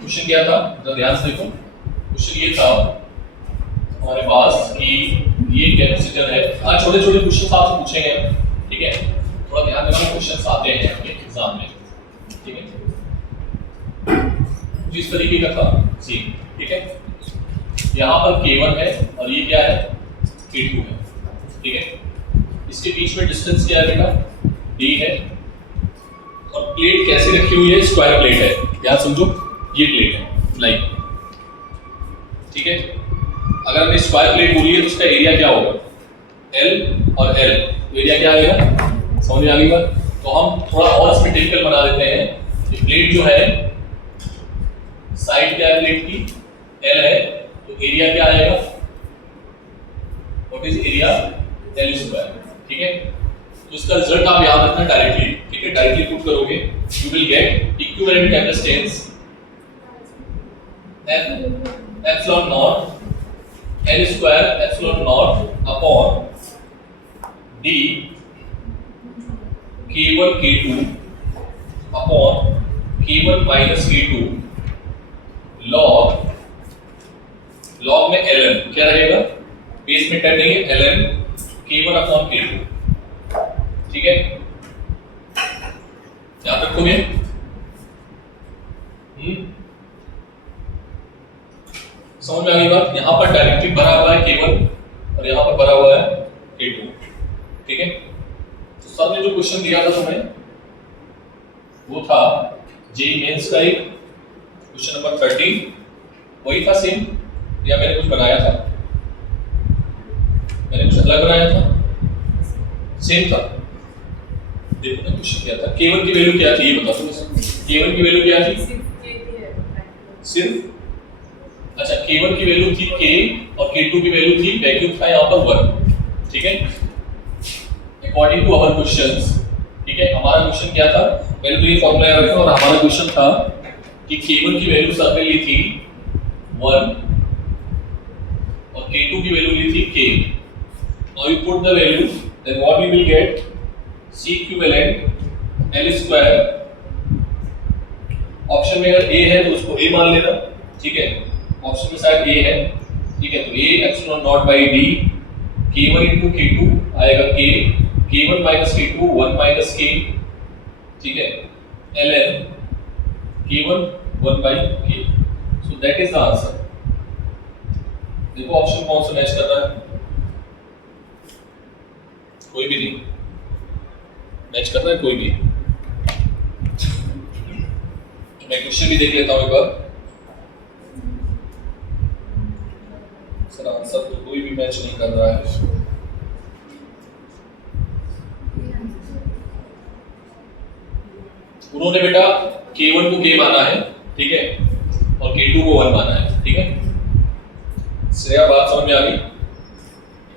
Question क्या था, जरा ध्यान से देखो। क्वेश्चन ये था हमारे पास कि ये कैपेसिटर है। आज छोटे छोटे क्वेश्चन आपसे पूछेंगे, ठीक है, थोड़ा ध्यान देना, क्वेश्चन आते हैं आपके एग्जाम में, ठीक है। जिस तरीके का था सेम, ठीक है। यहाँ पर K1 है और ये क्या है, K2 है, ठीक है। इसके बीच में डिस्टेंस क्या है बेटा, D है। और प्लेट कैसे रखी हुई है, स्क्वायर प्लेट है, याद समझो, ये प्लेट है लाइक, ठीक है। अगर हमने स्क्वायर प्लेट बोली है तो उसका एरिया क्या होगा, L और L, एरिया क्या आएगा, समझ में आ गई बात। तो हम थोड़ा और इसमें टिपिकल बना देते हैं। ये प्लेट जो है, साइड क्या है प्लेट की, L है, तो एरिया क्या आएगा, what is area, L square, ठीक है। तो इसका रिजल्ट आप याद रखना डायरेक्टली, ठीक है, डायरेक्टली पुट करोगे, you will get equivalent capacitance epsilon not L square epsilon not upon D K1 K2 upon K1 minus K2 log में ln क्या रहेगा, बेस में 10 नहीं है, ln K1 अपॉन K2, ठीक है। याद रखोगे, समझ में आ गई बात। यहां पर डायरेक्टली भरा हुआ है K1 और यहां पर भरा हुआ है K2, ठीक है। तो सर ने जो क्वेश्चन दिया था तुम्हें वो था जेईई मेंस का एक क्वेश्चन नंबर 13, वही था सेम या मैंने कुछ बनाया था, मैंने कुछ अलग बनाया था, सेम था। देखो ना क्वेश्चन क्या था, K1 की वैल्यू क्या थी ये बताओ मुझे। K1 की वैल्यू क्या थी, सिर्फ, अच्छा K1 की वैल्यू थी K और K2 की वैल्यू थी, वैक्यूम था यहाँ पर 1, ठीक है, अकॉर्डिंग टू आवर क्वेश्चंस, ठीक है। हमारा क्वेश्चन क्या था, पहले तो ये फॉर्मूला याद रखो, और हमारा क्वेश्चन था कि K1 की वैल्यू सबने ली थी 1 और K2 की वैल्यू ली थी K। Now you put the value, then what we will get, C equivalent L square. Option में अगर A है तो उसको A मान लेना, ठीक है, ऑप्शन में शायद A है, ठीक है। तो A epsilon naught by D K1 into K2 आएगा K, K1 minus K2 1 minus K, ठीक है, ln K1 1 by K। So that is the answer. देखो ऑप्शन कौन सा मैच कर रहा है, कोई भी नहीं मैच कर रहा है, कोई भी। मैं क्वेश्चन भी देख लेता हूं एक बार। सर आंसर तो कोई भी मैच नहीं कर रहा है। उन्होंने बेटा K1 को K माना है, ठीक है, और K2 को 1 माना है, ठीक है। श्रेया बात समझ में आ गई,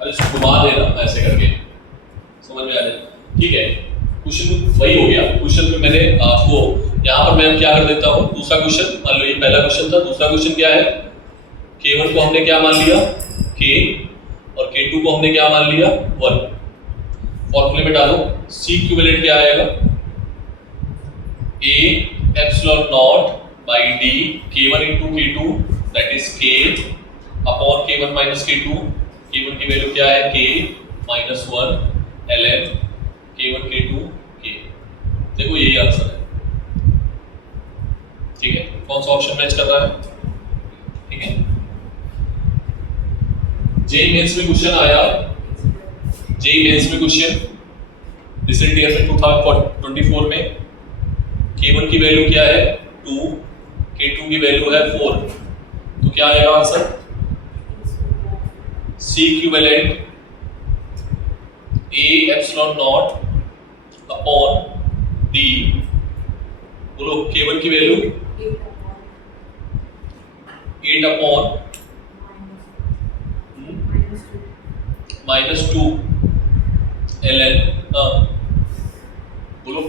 अरे इसको घुमा देना ऐसे करके, समझ में आ जाएगा, ठीक है। क्वेश्चन वही हो गया। क्वेश्चन में मैंने आपको यहाँ पर मैं क्या कर देता हूँ, दूसरा क्वेश्चन मान लो, ये पहला क्वेश्चन था, दूसरा क्वेश्चन क्या है, K1 को हमने क्या मान लिया K और K2 को हमने क्या मान लिया 1। फॉर्मूले में डालो, C इक्विवेलेंट क्या आएगा, A epsilon naught by D K1 into K2 that is K upon K1 minus K2। K1 की वैल्यू क्या है K minus 1 ln K1 K2 K। देखो यही आंसर है, ठीक है। कौन सा ऑप्शन मैच कर रहा है, ठीक है। जेईई मेंस में क्वेश्चन आया, जेईई मेंस में क्वेश्चन रिसेंट ईयर में 2024 में K1 की वैल्यू क्या है 2, K2 की वैल्यू है 4, तो क्या आएगा answer, C equivalent A epsilon not upon D, बोलो K1 की वैल्यू 8 अपॉन -2 ln, बोलो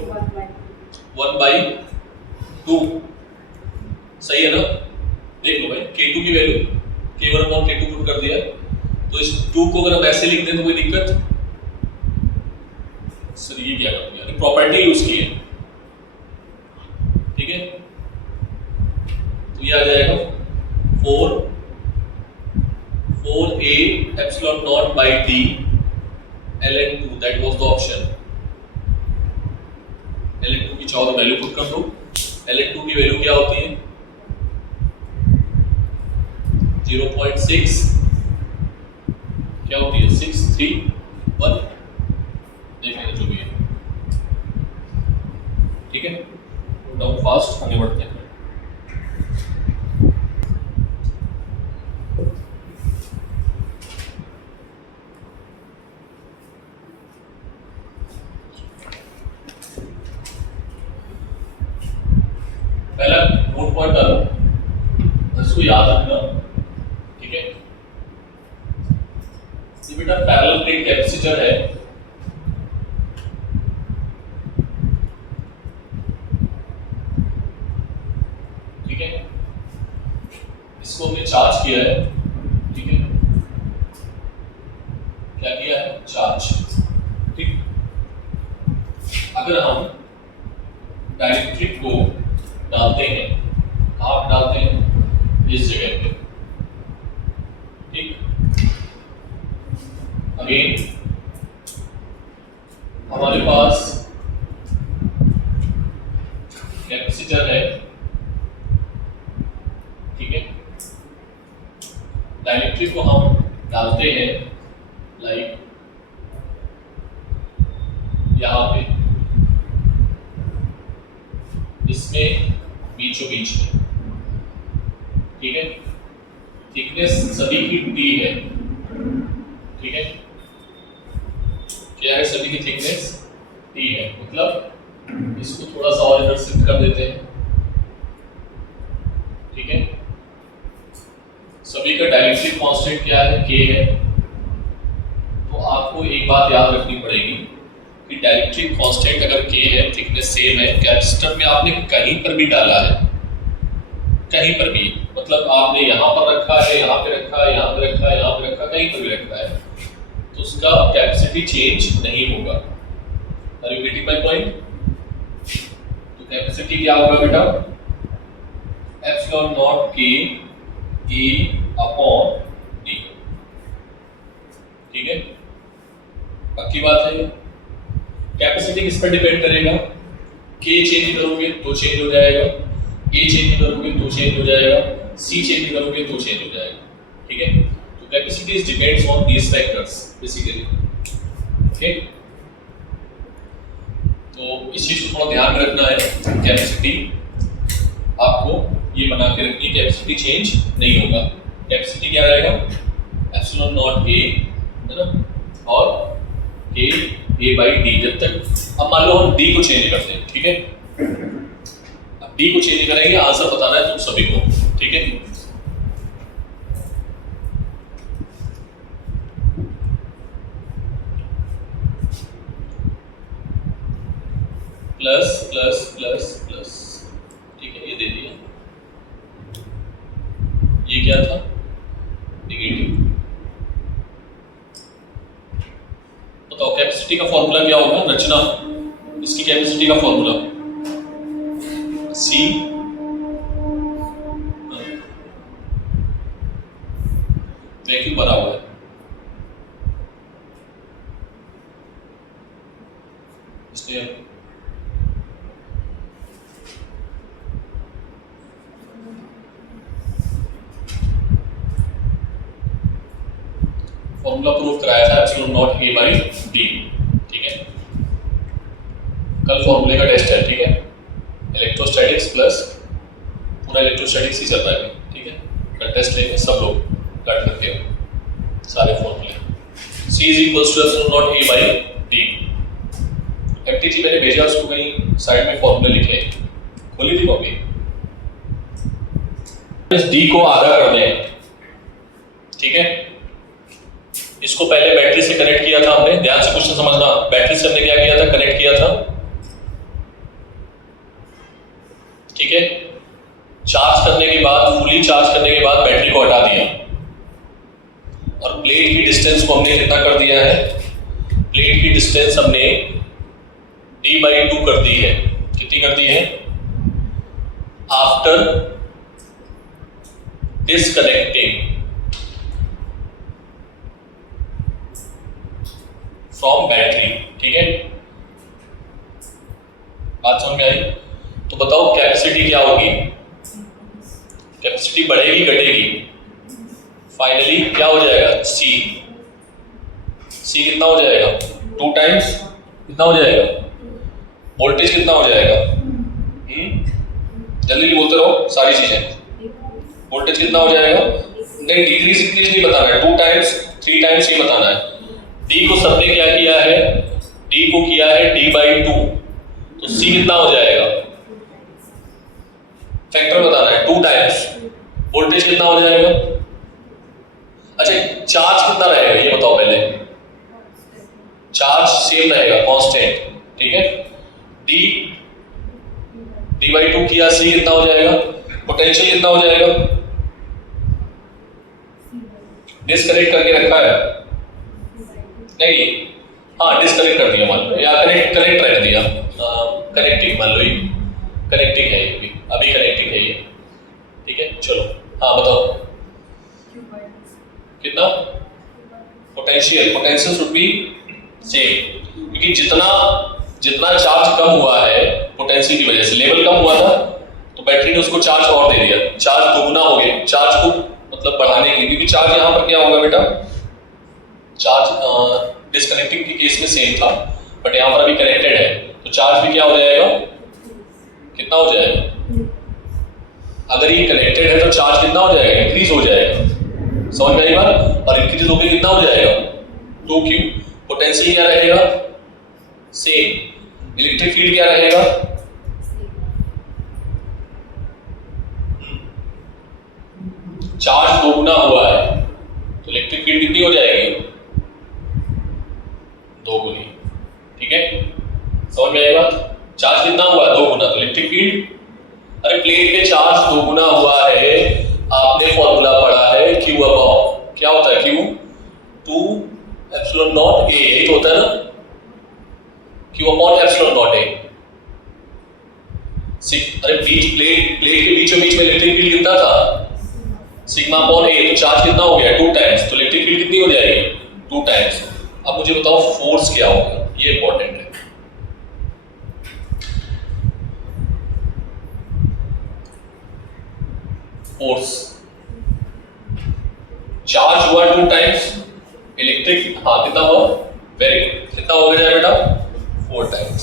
1/2, सही है ना। देख लो भाई K2 की value K1 upon K2 put कर दिया, तो इस 2 को अगर हम ऐसे लिख दें तो कोई दिक्कत, सर ये क्या कर दिया, प्रॉपर्टी यूज की है, ठीक है। ये आ जाएगा 4a epsilon naught by d ln2, that was the option. ln2 की चाहो तो वैल्यू पुट कर दो। ln2 की वैल्यू क्या होती है 0.6 क्या होती है 631 देखेंगे जो भी है। ठीक है, डाउन फास्ट आगे बढ़ते हैं। पहला नोट पॉइंट डालो, इसको याद रखना। ठीक है, ये बेटा पैरेलल प्लेट कैपेसिटर है। ठीक है, इसको हमने चार्ज किया है। ठीक है, क्या किया है चार्ज। ठीक, अगर हम डाइलेक्ट्रिक को डालते हैं, कहाँ डालते हैं इस जगह पे। ठीक, अगेन हमारे पास कैपेसिटर है। ठीक है, डाइलेक्ट्रिक को हम डालते हैं लाइक यहाँ पे, इसमें बीचों बीच में। ठीक है, थिकनेस सभी की टी है। ठीक है, क्या है सभी की थिकनेस टी है, मतलब इसको थोड़ा सा और इधर शिफ्ट कर देते हैं। ठीक है, सभी का डाइलेक्ट्रिक कांस्टेंट क्या है के है। तो आपको एक बात याद रखनी पड़ेगी कि डाइलेक्ट्रिक कांस्टेंट अगर के है, थिकनेस सेम है, कैपेसिटर में आपने कहीं पर भी डाला है, कहीं पर भी, मतलब आपने यहाँ पर रखा है, यहाँ पे रखा है, यहाँ पे रखा है, यहाँ पे रखा, कहीं पर भी रखा है, तो उसका कैपेसिटी चेंज नहीं होगा। Are you getting my point? तो कैपेसिटी क्या होगा बेटा एप्सिलॉन नॉट के ए अपॉन डी। ठीक है, पक्की बात है। कैपेसिटी किस पर डिपेंड करेगा, के चेंज करोगे तो चेंज हो जाएगा, ए चेंज करोगे तो चेंज हो जाएगा, सी चेंज करोगे तो चेंज हो जाएगा। ठीक है, तो capacity depends on these factors basically. Okay, तो इस चीज को थोड़ा ध्यान में रखना है। कैपेसिटी आपको ये बना के रखनी है, कैपेसिटी चेंज नहीं होगा। कैपेसिटी क्या रहेगा एप्सिलॉन नॉट ए, है ना, और के ए बाई डी। जब तक, अब मान लो हम डी को चेंज करते हैं। ठीक है, अब डी को चेंज करेंगे, आंसर बताना है तुम सभी को। ठीक है, प्लस प्लस प्लस प्लस। ठीक है, ये दे दिया, ये क्या था नेगेटिव। बताओ कैपेसिटी का फॉर्मूला क्या होगा, रचना इसकी कैपेसिटी का फॉर्मूला सी वैक्यूम भरा हुआ है। इसलिए फॉर्मूला प्रूव कराया था epsilon naught A by D. ठीक है, कल फॉर्मूले का टेस्ट है। ठीक है, इलेक्ट्रोस्टैटिक्स प्लस पूरा इलेक्ट्रोस्टैटिक्स ही चल रहा है। ठीक है, कल टेस्ट लेंगे सब लोग कट करके सारे फॉर्मूले। C is equals to epsilon naught A by D. FTG मैंने भेजा, उसको कहीं साइड में फॉर्मूले लिखे, खोली थी कॉपी। इस डी को आधा कर दें। ठीक है, इसको पहले बैटरी से कनेक्ट किया था हमने, ध्यान से क्वेश्चन समझना। बैटरी से हमने क्या किया था, कनेक्ट किया था। ठीक है, चार्ज करने के बाद, फुली चार्ज करने के बाद बैटरी को हटा दिया और प्लेट की डिस्टेंस को हमने कितना कर दिया है, प्लेट की डिस्टेंस हमने d/2 कर दी है। कितनी कर दी है, आफ्टर डिसकनेक्टिंग फ्रॉम बैटरी। ठीक है, बात समझ में आई? तो बताओ कैपेसिटी क्या होगी? कैपेसिटी बढ़ेगी घटेगी? फाइनली क्या हो जाएगा? सी कितना हो जाएगा? 2 टाइम्स कितना हो जाएगा? वोल्टेज कितना हो जाएगा? जल्दी बोलते रहो सारी चीजें। वोल्टेज कितना हो जाएगा? नहीं, डिग्री इंक्रीज नहीं बताना है, 2 टाइम्स 3 टाइम्स ही बताना है। डी को सबने क्या किया है? डी को किया है d/2, तो सी कितना हो जाएगा? फैक्टर बताना है, 2 टाइम्स। वोल्टेज कितना हो जाएगा? अच्छा, चार्ज कितना रहेगा ये बताओ पहले। चार्ज सेम रहेगा, कांस्टेंट। ठीक है, d/2 किया, सी कितना हो जाएगा? पोटेंशियल कितना हो जाएगा? डिस्कनेक्ट करके रखा है नहीं? हाँ, डिस्कनेक्ट कर दिया मान लो, या कनेक्ट रहने दिया। कनेक्टिंग मान लो, ये कनेक्टिंग है, ये भी अभी कनेक्टिंग है ये। ठीक है, चलो हाँ बताओ कितना? पोटेंशियल शुड बी सेम, क्योंकि जितना चार्ज कम हुआ है पोटेंशियल की वजह से, लेवल कम हुआ था तो बैटरी ने उसको चार्ज और दे दिया, चार्ज दोगुना हो गया। चार्ज को मतलब बढ़ाने की, क्योंकि चार्ज यहाँ पर क्या होगा बेटा? चार्ज डिस्कनेक्टिंग के केस में सेम था, बट यहाँ पर अभी कनेक्टेड है, तो चार्ज भी क्या हो जाएगा? कितना हो जाएगा? अगर ये कनेक्टेड है तो चार्ज कितना हो जाएगा? इंक्रीज हो जाएगा। समझ में आई बात? और इंक्रीज होकर कितना हो जाएगा? 2q। पोटेंशियल क्या रहेगा? सेम। इलेक्ट्रिक फील्ड क्या रहेगा? चार्ज दोगुना हुआ है तो इलेक्ट्रिक फील्ड कितनी हो जाएगी? 2 गुनी। ठीक है, समझ में आई बात? चार्ज कितना हुआ? 2 गुना, तो इलेक्ट्रिक फील्ड। अरे प्लेट पे चार्ज 2 गुना हुआ है, आपने फॉर्मूला पढ़ा है Q अपॉन क्या होता है? Q 2 एप्सिलॉन नॉट A, यही तो होता है ना? Q upon epsilon naught A। अरे प्लेट के बीचों बीच में इलेक्ट्रिक फील्ड कितना था? सिग्मा अपॉन A, तो चार्ज कितना हो गया? 2 टाइम्स, तो इलेक्ट्रिक फील्ड कितनी हो जाएगी? 2 टाइम्स। अब मुझे बताओ फोर्स क्या होगा, ये इंपॉर्टेंट है। फोर्स, चार्ज हुआ 2 टाइम्स, इलेक्ट्रिक हाँ कितना हुआ? वेरी गुड, कितना हो गया बेटा? 4 टाइम्स।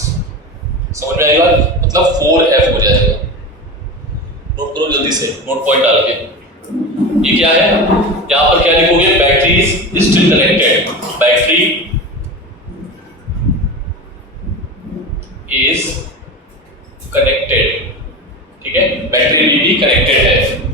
समझ में आएगा? मतलब 4F हो जाएगा। नोट करो जल्दी से, नोट पॉइंट डाल के। ये क्या है? यहां पर क्या लिखोगे? Battery is still connected. Battery is connected. ठीक है, बैटरी भी कनेक्टेड है।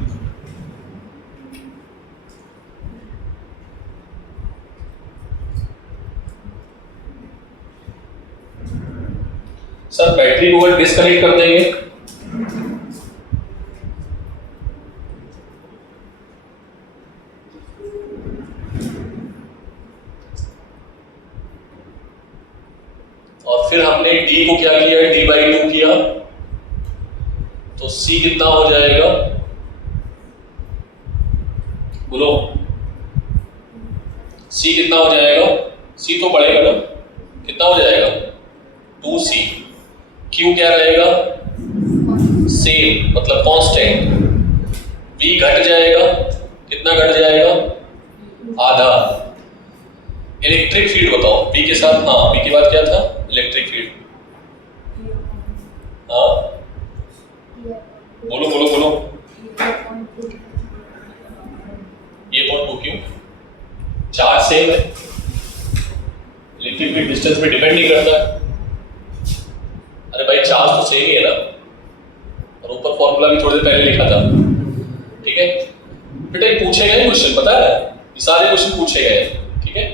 सर बैटरी को अगर डिस्कनेक्ट कर देंगे और फिर हमने D को क्या किया? d/2 किया, तो C कितना हो जाएगा? बोलो, C कितना हो जाएगा? C तो बढ़ेगा ना, कितना हो जाएगा? 2C। Q क्या रहेगा? सेम, मतलब कांस्टेंट। V घट जाएगा, कितना घट जाएगा? आधा। इलेक्ट्रिक फील्ड बताओ V के साथ। हाँ, V के बाद क्या था? Electric field. हाँ बोलो बोलो बोलो। ये कौन 2Q? चार्ज सेम है, इलेक्ट्रिक फील्ड डिस्टेंस पे डिपेंड नहीं करता है। अरे भाई चार्ज तो सेम ही है ना, और ऊपर फॉर्मूला भी थोड़ी देर पहले लिखा था। ठीक है बेटा, ये पूछे गए क्वेश्चन, पता है ये सारे क्वेश्चन पूछे गए। ठीक है,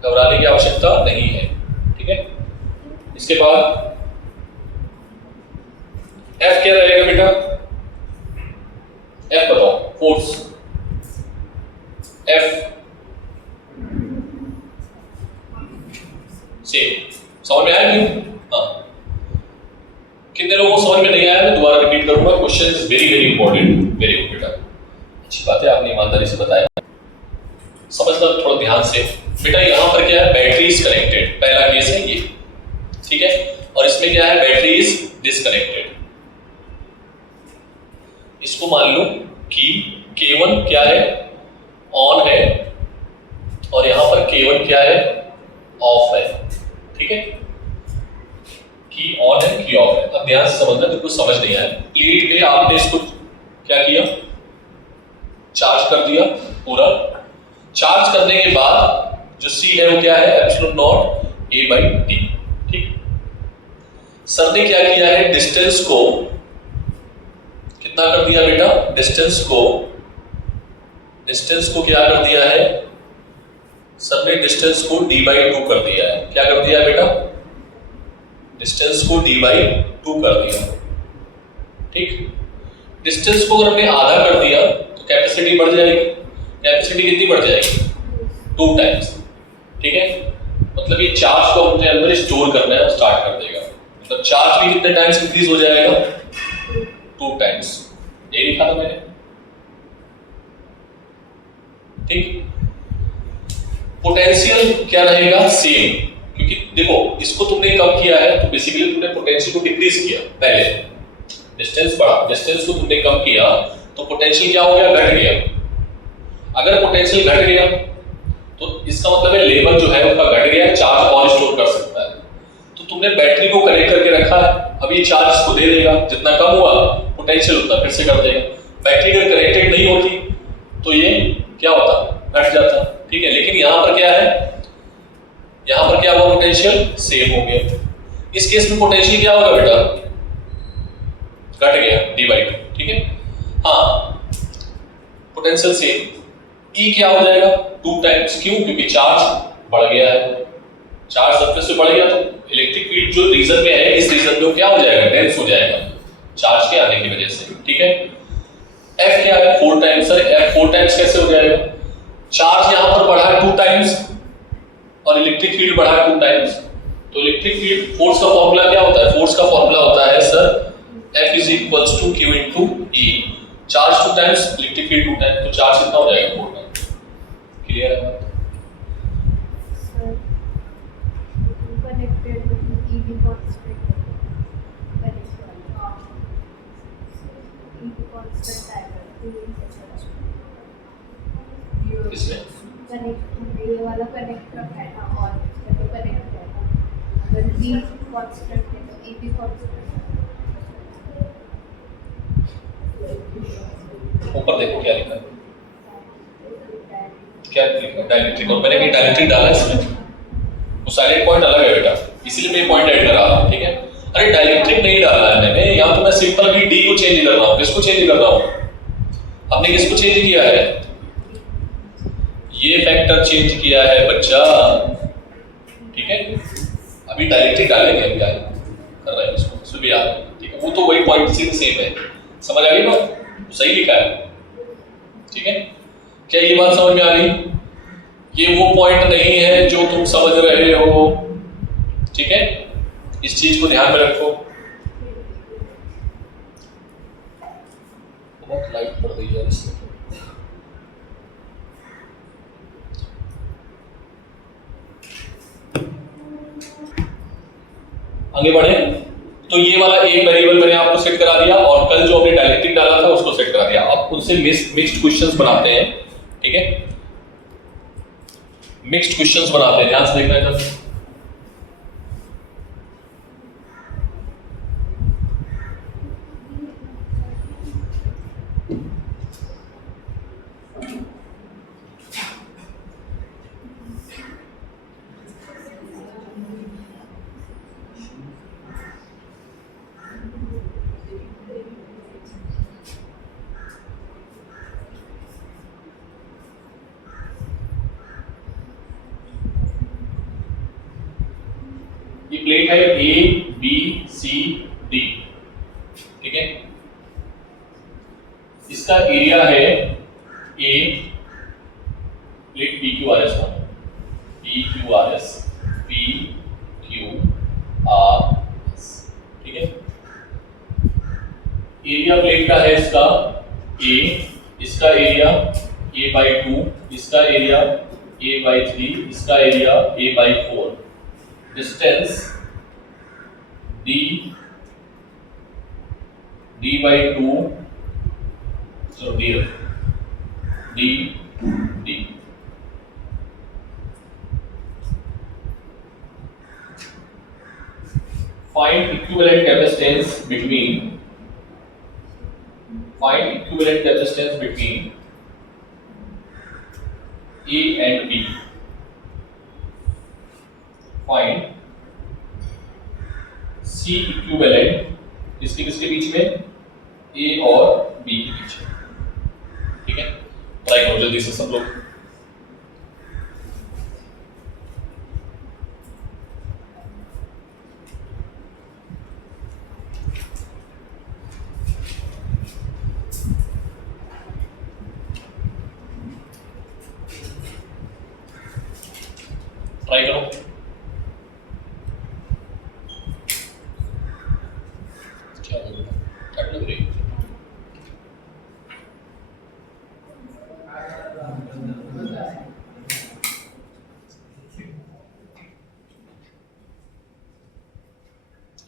घबराने की आवश्यकता नहीं है। ठीक है, इसके बाद F क्या रहेगा बेटा? F बताओ, फोर्स। F same. समझ में आया नहीं? हाँ, कितने लोगों को समझ में नहीं आया? मैं दोबारा रिपीट करूंगा, question is very very important. Very good बेटा। अच्छी बात है, आपने ईमानदारी से बताया। समझना थोड़ा ध्यान से बेटा, यहाँ पर क्या है, बैटरी इज कनेक्टेड, पहला केस है ये, ठीक है। और इसमें क्या है, बैटरी इज डिसकनेक्टेड। इसको मान लो कि K1 क्या है, ऑन है, और यहां पर K1 क्या है, ऑफ है, ठीक है। की ऑन है, की ऑफ है। अब ध्यान से समझना, तो कुछ समझ नहीं आया। प्लेट पे आपने इसको क्या किया, चार्ज कर दिया पूरा। चार्ज करने के बाद जो सी है वो क्या है, एप्सिलॉन नॉट A/D, ठीक। सर ने क्या किया है, डिस्टेंस को कितना कर दिया बेटा, डिस्टेंस को क्या कर दिया है सर ने, डिस्टेंस को D/2 कर दिया है। क्या कर दिया बेटा, डिस्टेंस को D/2 कर दिया, ठीक। डिस्टेंस को अगर हमने आधा कर दिया तो कैपेसिटी बढ़ जाएगी। कैपेसिटी कितनी बढ़ जाएगी, 2 टाइम्स, ठीक है। मतलब ये चार्ज को अपने अंदर स्टोर करना है, स्टार्ट कर देगा। मतलब चार्ज भी कितने टाइम्स इंक्रीज हो जाएगा, 2 टाइम्स। ये लिखा था मैंने, ठीक। पोटेंशियल क्या रहेगा, सेम, क्योंकि देखो इसको तुमने कम किया है तो बेसिकली तुमने पोटेंशियल को डिक्रीज किया। पहले डिस्टेंस बढ़ा, डिस्टेंस को तुमने कम किया तो पोटेंशियल क्या हो गया, घट गया। अगर पोटेंशियल घट गया तो इसका मतलब है लेवल जो है उसका घट गया, चार्ज और स्टोर कर सकता है। तो तुमने बैटरी को कनेक्ट करके रखा है, अब ये चार्ज इसको दे देगा, जितना कम हुआ पोटेंशियल उतना फिर से कर देगा। बैटरी अगर कनेक्टेड नहीं होती तो ये क्या होता, घट जाता, ठीक है। लेकिन यहाँ पर क्या है, यहाँ पर क्या हुआ, पोटेंशियल सेम हो गया। इस केस में पोटेंशियल क्या होगा बेटा, घट गया D/2, ठीक है। हाँ, पोटेंशियल सेम, E क्या हो जाएगा, 2 टाइम्स। क्यों, क्योंकि चार्ज बढ़ गया है। चार्ज सरफेस पे बढ़ गया तो इलेक्ट्रिक फील्ड जो रीजन में है, इस रीजन में क्या हो जाएगा, डेंस हो जाएगा चार्ज के आने की वजह से, ठीक है। F क्या है, 4 टाइम्स। सर F 4 टाइम्स कैसे हो जाएगा, चार्ज यहां पर बढ़ा 2 टाइम्स और इलेक्ट्रिक फील्ड बढ़ा 2 टाइम्स। तो इलेक्ट्रिक फील्ड फोर्स का फॉर्मूला क्या होता है, फोर्स का फॉर्मूला होता है sir F = Q × E। Charge 2 times, electric field 2 times, तो चार्ज कितना हो जाएगा, 4 टाइम्स। क्लियर है बात? सर कनेक्टेड विद E भी कांस्टेंट आएगा। इसमें कनेक्ट ये वाला कनेक्टर है ना, और तो कनेक्ट है ना, अगर E कांस्टेंट है तो E भी कांस्टेंट। ऊपर देखो क्या लिखा है, क्या लिखा है, डाइलेक्ट्रिक। और मैंने भी डाइलेक्ट्रिक डाला है इसमें, वो साइलेंट पॉइंट अलग है बेटा, इसीलिए मैं पॉइंट ऐड कर रहा हूं, ठीक है। अरे डाइलेक्ट्रिक नहीं डाला है मैंने, यहाँ तो मैं सिंपल भी डी को चेंज कर रहा हूँ। किसको चेंज कर रहा हूँ, आपने किसको चेंज किया है, ये फैक्टर चेंज किया है बच्चा, ठीक है। अभी डाइलेक्ट्रिक डालेंगे, अभी आगे कर रहे हैं इसको, इसमें भी याद, ठीक है। वो तो वही पॉइंट सेम है, समझ आ गई ना, सही लिखा है, ठीक है। क्या ये बात समझ में आ रही, ये वो पॉइंट नहीं है जो तुम समझ रहे हो, ठीक है। इस चीज को ध्यान में रखो। बहुत लाइट पड़ रही है इसमें, आगे बढ़े। तो ये वाला एक वेरिएबल मैंने आपको सेट करा दिया, और कल जो हमने डाइलेक्ट्रिक डाला था उसको सेट करा दिया। अब उनसे मिक्स्ड क्वेश्चंस बनाते हैं, ठीक है। मिक्स्ड क्वेश्चंस बनाते हैं, ध्यान से देखना है। ये प्लेट है ABCD, ठीक है। इसका एरिया है A, प्लेट PQRS का, PQRS, PQRS, ठीक है। एरिया प्लेट का है इसका A, इसका एरिया a/2, इसका एरिया a/3, इसका एरिया a/4, डिस्टेंस d/2, चलो d रखो, d find equivalent capacitance between A and B. Find C equivalent किसके किसके बीच में, A और B के बीच में। ठीक है, ट्राई करो जल्दी से सब लोग। ट्राई करो। क्या हो गया, कट लग रही है।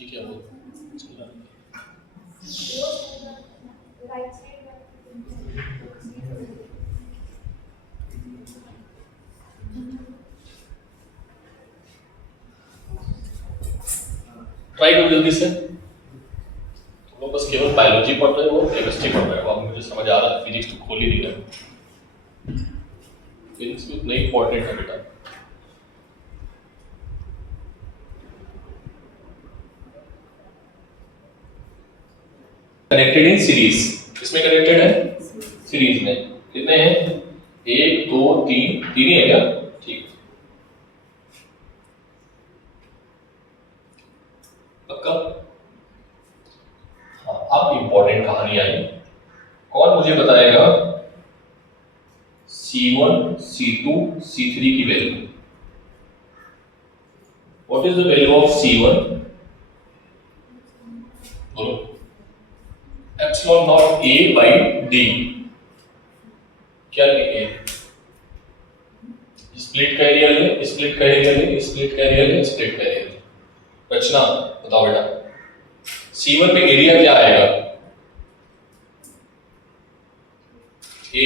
ये क्या हुआ, चल रहा है। राइट साइड ट्राई करो जल्दी से। तुम लोग बस केवल बायोलॉजी पढ़ रहे हो, केमिस्ट्री पढ़ रहे हो। अब मुझे समझ आ रहा है, फिजिक्स तो खोल ही नहीं रहा। फिजिक्स भी उतना इंपॉर्टेंट है बेटा। कनेक्टेड इन सीरीज, किसमें कनेक्टेड है, सीरीज में। कितने हैं, 1 2 3, तीन ही है क्या, ठीक। पक्का। हाँ, अब इंपॉर्टेंट कहानी आई। कौन मुझे बताएगा C1 C2 C3 की value. What is the value of C1, बोलो। Epsilon not A/D। क्या लिखे, स्प्लिट का एरिया ले, स्प्लिट का एरिया ले, स्प्लिट का एरिया ले, स्प्लिट का एरिया ले। रचना बताओ बेटा, C1 में एरिया क्या आएगा, A।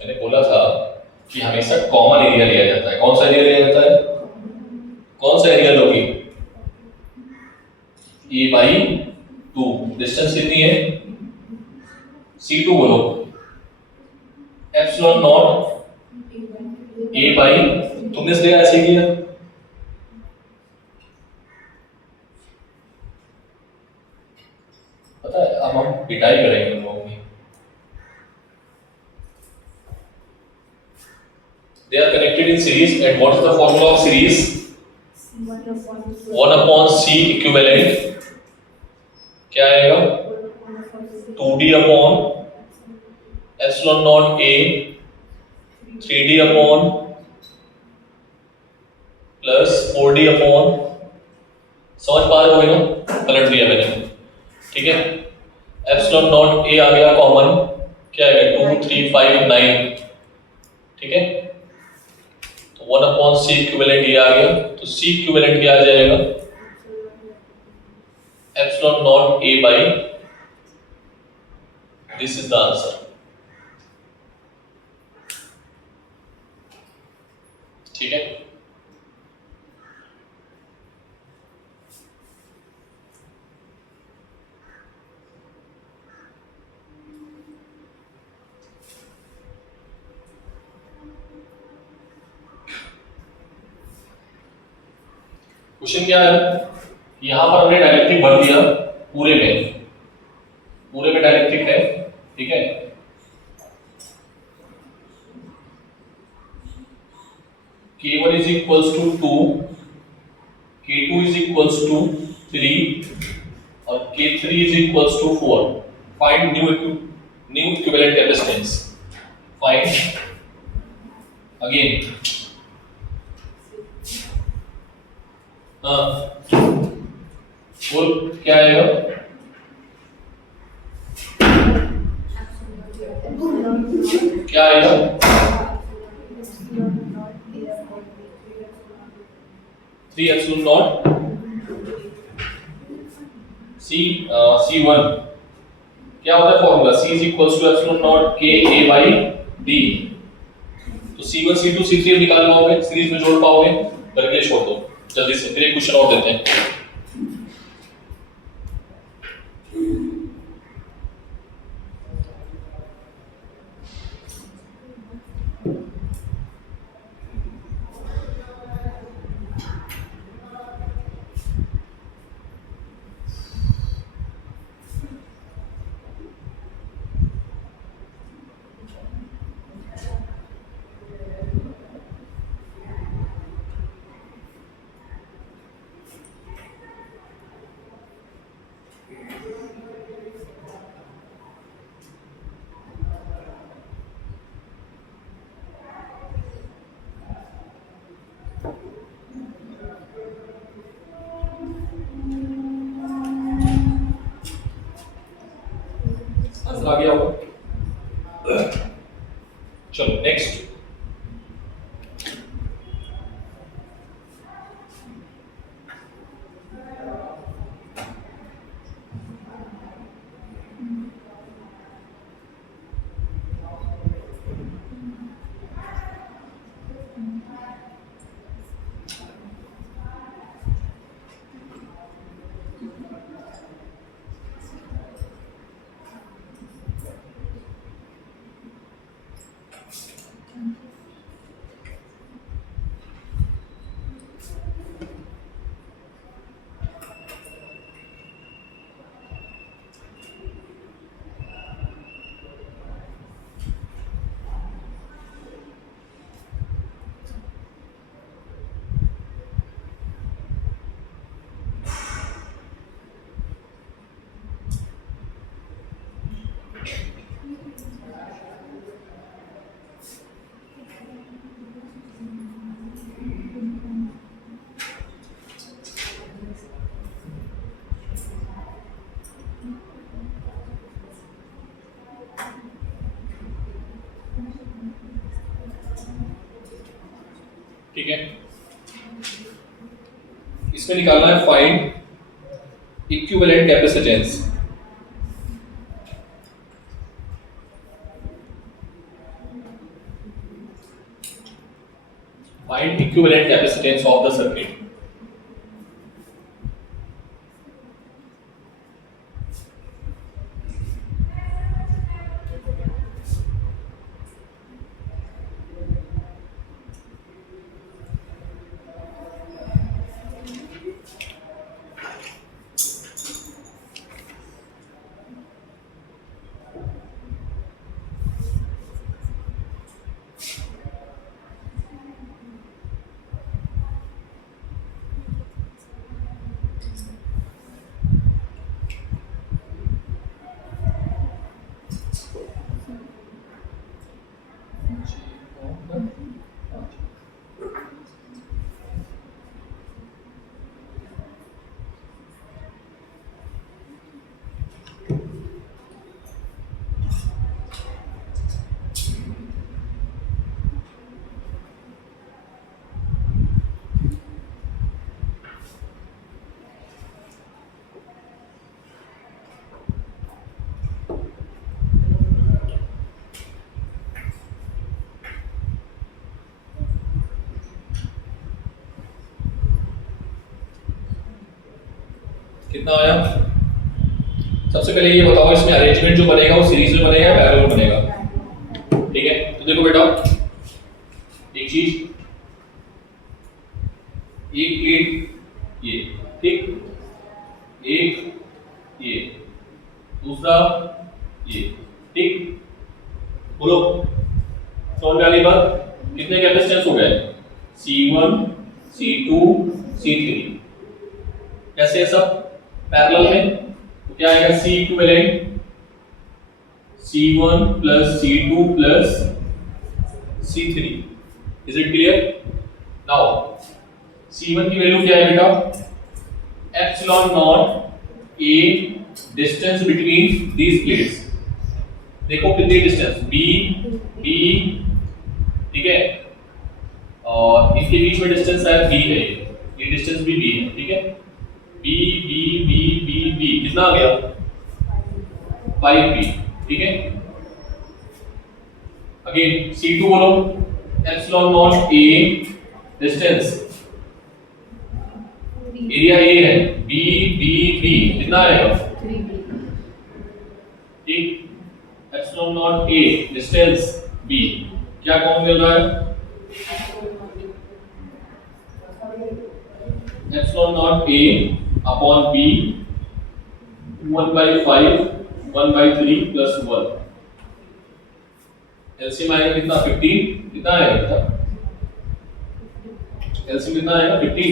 मैंने बोला था कि हमेशा कॉमन एरिया लिया जाता है। कौन सा एरिया लिया जाता है, कौन सा एरिया लोगी, A/2। डिस्टेंस कितनी है, C2 बोलो। एप्सिलॉन नॉट A/, तुमने इसलिए ऐसे किया। पता है, अब हम पिटाई करेंगे तुम लोगों की। They are connected in series, and what is the formula of series? 1/C equivalent क्या आएगा, 2D upon epsilon naught A, 3D upon plus 4D upon, समझ पा रहे हो ना, पलट दिया मैंने। ठीक है, epsilon naught A आ गया कॉमन, क्या आएगा, 2 3 5 9। ठीक है, 1/C इक्विवेलेंट ये आ गया, तो C इक्विवेलेंट क्या आ जाएगा, epsilon naught A/, this is the answer. ठीक है, क्वेश्चन क्या है, यहां पर हमने डायरेक्ट्रिक भर दिया पूरे में डायरेक्ट्रिक है। ठीक है, K1 is equals to 2, K2 is equals to 3 और K3 is equals to 4। Find new equivalent capacitance। Find again, बोल क्या आएगा, क्या आएगा? थ्री एप्सिलॉन नॉट C1 क्या होता है formula? C is equals to epsilon naught K A by D। तो C1 C2 C3 निकाल पाओगे, सीरीज में जोड़ पाओगे? करके छोड़ दो जल्दी से, फिर एक क्वेश्चन और देते हैं। आंसर आ गया होगा। चलो नेक्स्ट। ठीक है, इसमें निकालना है find equivalent capacitance. Find equivalent capacitance of the circuit. कितना आया? सबसे पहले ये बताओ इसमें अरेंजमेंट जो बनेगा वो सीरीज में बनेगा या पैरेलल में बनेगा? ठीक है, तो देखो बेटा एक चीज, एक प्लेट ये, ठीक, एक ये, दूसरा ये, ठीक, बोलो समझ में आ गई बात? कितने कैपेसिटेंस हो गए? C1 C2 C3। कैसे है सब? पैरेलल में तो क्या आएगा? C equivalent C1 plus C2 plus C3। Is it clear? Now C1 की वैल्यू क्या है बेटा? Epsilon naught A distance between these plates. देखो कितनी डिस्टेंस बी बी, ठीक है, और इसके बीच में डिस्टेंस है बी है, ये डिस्टेंस भी बी है, ठीक है, B B B B B कितना आ गया 5b, ठीक है। अगेन C2 बोलो, epsilon naught a distance, area a है, b b b कितना आएगा 3b, ठीक, epsilon naught a distance b, क्या कॉमन मिल रहा है epsilon naught a upon b 1/5 1/3 plus 1, LCM आएगा कितना 15, कितना आएगा कितना एलसीएम कितना आएगा 15,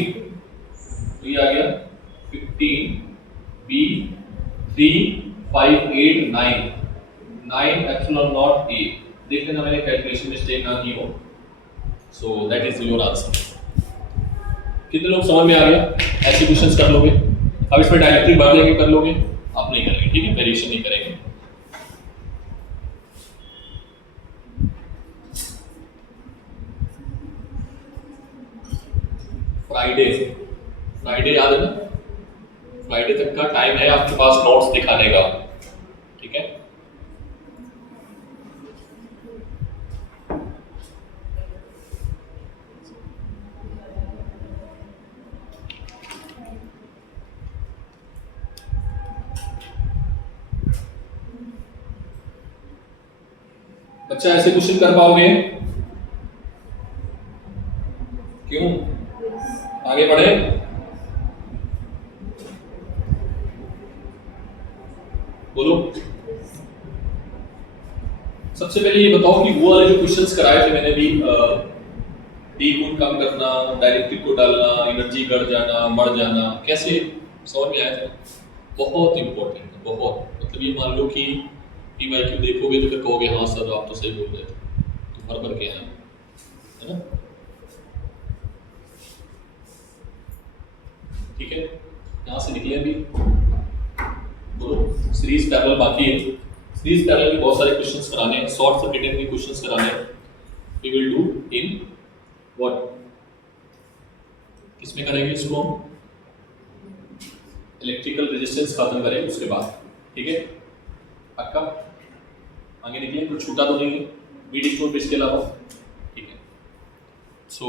तो ये आ गया 15 b 3 5 8 9 एप्सिलॉन नॉट a, देख लेना मैंने कैलकुलेशन मिस्टेक ना की हो, so that is your answer. कितने लोग समझ में आ गया, ऐसे क्वेश्चंस कर लोगे, अब इसमें डायरेक्टली बढ़ जाएंगे कर लोगे, आप नहीं करेंगे, ठीक है, वेरिएशन नहीं करेंगे। फ्राइडे याद है ना, फ्राइडे तक का टाइम है आपके पास नोट्स दिखाने का, ठीक है। बच्चा ऐसे क्वेश्चन कर पाओगे, क्यों आगे बढ़े, बोलो। सबसे पहले ये बताओ कि वो वाले जो क्वेश्चंस कराए थे मैंने भी, डी को कम करना, डायरेक्टिव को डालना, एनर्जी घट जाना मर जाना, कैसे समझ में आया था, बहुत इंपॉर्टेंट है, बहुत, मतलब ये मान लो कि पीवाईक्यू देखोगे तो फिर कहोगे हाँ सर आप तो सही बोल रहे थे, तो भर भर के आए, है ना, ठीक है। यहाँ से निकले अभी, बोलो सीरीज पैरेलल बाकी है, सीरीज पैरेलल के बहुत सारे क्वेश्चंस कराने हैं, शॉर्ट सर्किटिंग के क्वेश्चंस कराने हैं, we will do in what, किसमें करेंगे इसको, इलेक्ट्रिकल रेजिस्टेंस खत्म करेंगे उसके बाद, ठीक है, पक्का, आगे निकले, कुछ छूटा तो नहीं है बीडी स्टोन इसके अलावा, ठीक है। सो